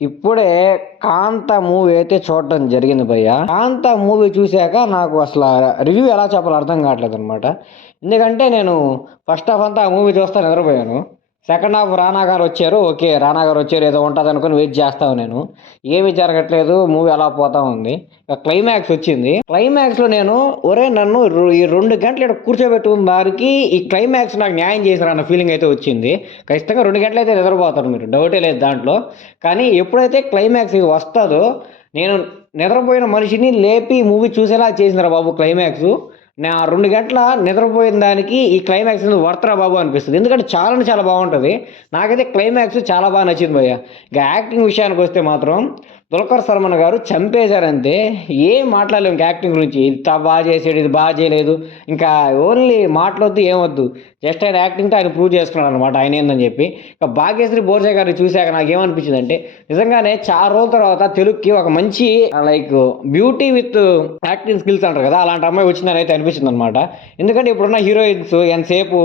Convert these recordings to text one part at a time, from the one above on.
ఇప్పుడే 'కాంత' మూవీ అయితే చూడటం జరిగింది భయ్య. 'కాంత' మూవీ చూసాక నాకు అసల రివ్యూ ఎలా చెప్పాలో అర్థం కావట్లేదనమాట. ఎందుకంటే నేను ఫస్ట్ హాఫ్ అంతా ఆ మూవీ చూస్తా నిద్రపోయాను. సెకండ్ హాఫ్ 'రానా' గారొచ్చారు. ఓకే. 'రానా' గారొచ్చారు ఏదో ఉంటదనుకోని వెయిట్ చేస్తా ఉన్నాను. ఏమి జరగట్లేదు. మూవీ అలా పోతా ఉంది. ఇక క్లైమాక్స్ వచ్చింది. క్లైమాక్స్‌లో నేను ఒరేయ్! నన్ను ఈ 2 గంటలు ఈడ కూర్చోబెట్టుకున్న దానికి ఈ క్లైమాక్స్ నాకు న్యాయం చేశారన్న ఫీలింగ్ అయితే వచ్చింది. ఖచ్చితంగా 2 గంటలైతే నిద్రపోతారు మీరు. డౌటే లేదు దాంట్లో. కానీ ఎప్పుడైతే క్లైమాక్స్ వస్తదో, నేను నిద్రపోయిన మనిషిని లేపి మూవీ చూసేలా చేసిందిరా బాబు క్లైమాక్సు. నా 2 గంటల నిద్రపోయిన దానికి ఈ క్లైమాక్స్ వర్త్ రా బాబు అనిపిస్తది. ఎందుకంటే చాలా అంటే చాలా బావుంటది. నాకైతే క్లైమాక్స్ చాలా బాగా నచ్చింది భయ్య. ఇక యాక్టింగ్ విషయానికొస్తే మాత్రం 'దుల్కర్ సల్మాన్' గారు చంపేశారంతే. ఏం మాట్లాడలేం ఇంక యాక్టింగ్ గురించి. ఇంత బాగా చేసాడు, ఇది బాగా చేయలేదు. ఇంకా ఓన్లీ మాటలొద్దు, ఏమొద్దు. జస్ట్ ఆయన యాక్టింగ్‌తో ఆయన ప్రూవ్ చేసుకున్నాడనమాట ఆయనేందని చెప్పి. ఇక 'భాగ్యశ్రీ బోర్సే' గారిని చూసాక నాకేమనిపించిందంటే, నిజంగానే చాలా రోజుల తర్వాత తెలుగుకి ఒక మంచి like beauty with acting skills అంటారు కదా! అలాంటి అమ్మాయి వచ్చిందని అయితే అనిపించిందనమాట. ఎందుకంటే ఇప్పుడున్న హీరోయిన్స్ ఎంతసేపు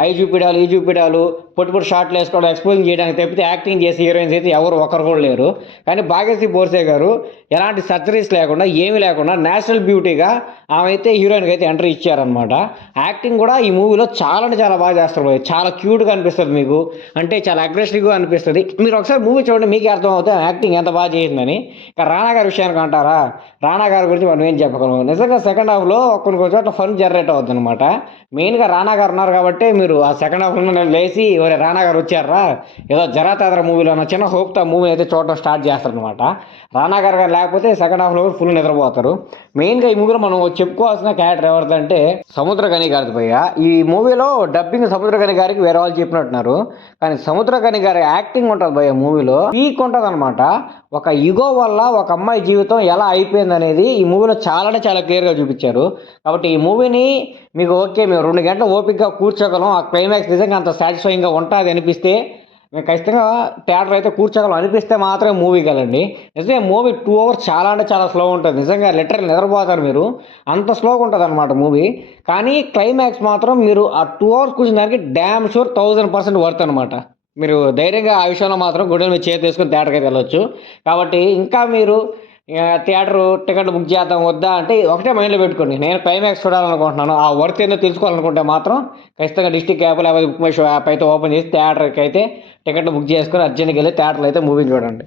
అయి చూపిడాలు, ఈ చూపిడాలు, పొట్టి పొట్టి షార్ట్‌లు ఏసుకోవడం, ఎక్స్‌పోజింగ్ చేయడానికి తప్పితే యాక్టింగ్ చేసే హీరోయిన్స్ అయితే ఎవరు ఒక్కరు కూడా లేరు. కానీ 'భాగ్యశ్రీ బోర్సే' గారు ఎలాంటి సర్జరీస్ లేకుండా, ఏమీ లేకుండా నేచురల్ బ్యూటీగా ఆమె అయితే హీరోయిన్‌కి అయితే ఎంట్రీ ఇచ్చారనమాట. యాక్టింగ్ కూడా ఈ మూవీలో చాలా అంటే చాలా బాగా చేస్తారు భయ్య. చాలా క్యూట్‌గా అనిపిస్తది మీకు. అంటే చాలా అగ్రెసివ్‌గా అనిపిస్తది. మీరు ఒకసారి మూవీ చూడండి మీకే అర్థమవుతది యాక్టింగ్ ఎంత బాగా చేసిందని. ఇక 'రానా' గారి విషయానికి అంటారా? 'రానా' గారి గురించి మనం ఏం చెప్పగలం. నిజంగా సెకండ్ హాఫ్‌లో కొన్ని కొన్ని చోట్ల ఫన్ జనరేట్ అవుద్దనమాట. మెయిన్‌గా 'రానా' గారు ఉన్నారు కాబట్టి మీరు ఆ సెకండ్ హాఫ్‌లో లేసి ఒరేయ్! 'రానా' గారు వచ్చార్రా ఏదో 'జరాతాద్ర' మూవీలోనో చిన్న హోప్‌తో మూవీ అయితే చూడడం స్టార్ట్ చేస్తారనమాట. 'రానా' గారు లేకపోతే సెకండ్ హాఫ్‌లో కూడా ఫుల్ నిద్రపోతారు. మెయిన్‌గా ఈ మూవీలో మనం చెప్పుకోవాల్సిన క్యారెక్టర్ ఎవరిదంటే సముద్రఖని గారిది భయ్య. ఈ మూవీలో డబ్బింగ్ సముద్రఖని గారికి వేరే వాళ్ళు చెప్పినట్టున్నారు. కానీ సముద్రఖని గారి యాక్టింగ్ ఉంటది భయ్య మూవీలో పీక్ ఉంటదనమాట. ఒక ఇగో వల్ల ఒక అమ్మాయి జీవితం ఎలా అయిపోయిందనేది ఈ మూవీలో చాలా అంటే చాలా క్లియర్‌గా చూపిచ్చారు. కాబట్టి ఈ మూవీని మీకు ఓకే. మేము 2 గంటలు ఓపికగా కూర్చోగలం. ఆ క్లైమాక్స్ నిజంగా అంత సాటిస్ఫైయింగ్‌గా ఉంటాది అనిపిస్తే మేము ఖచ్చితంగా థియేటర్ అయితే కూర్చోగలం అనిపిస్తే మాత్రమే మూవీకెళ్ళండి. నిజమే మూవీ 2 అవర్స్ చాలా అంటే చాలా స్లో ఉంటది. నిజంగా లిటరల్లీ నిద్రపోతారు మీరు. అంత స్లోగా ఉంటదనమాట మూవీ. కానీ క్లైమాక్స్ మాత్రం మీరు ఆ 2 అవర్స్ కూర్చున్న దానికి డామ్ షూర్ 1000% వర్త్ అనమాట. మీరు ధైర్యంగా ఆ విషయంలో మాత్రం గుండెల మీద చేతేసుకొని థియేటర్‌కైతే వెళ్ళొచ్చు. కాబట్టి ఇంకా మీరు థియేటరు టికెట్లు బుక్ చేద్దాం వద్దా అంటే ఒకటే మైండ్‌లో పెట్టుకోండి. నేను క్లైమాక్స్ చూడాలనుకుంటున్నాను. ఆ వర్త్ ఏందో తెలుసుకోవాలనుకుంటే మాత్రం ఖచ్చితంగా డిస్ట్రిక్ట్ యాప్ లేకపోతే బుక్ మై షో యాప్ అయితే ఓపెన్ చేసి థియేటర్‌కైతే టికెట్లు బుక్ చేసుకొని అర్జెంట్‌గా ఎళ్లి థియేటర్‌లో అయితే మూవీ చూడండి.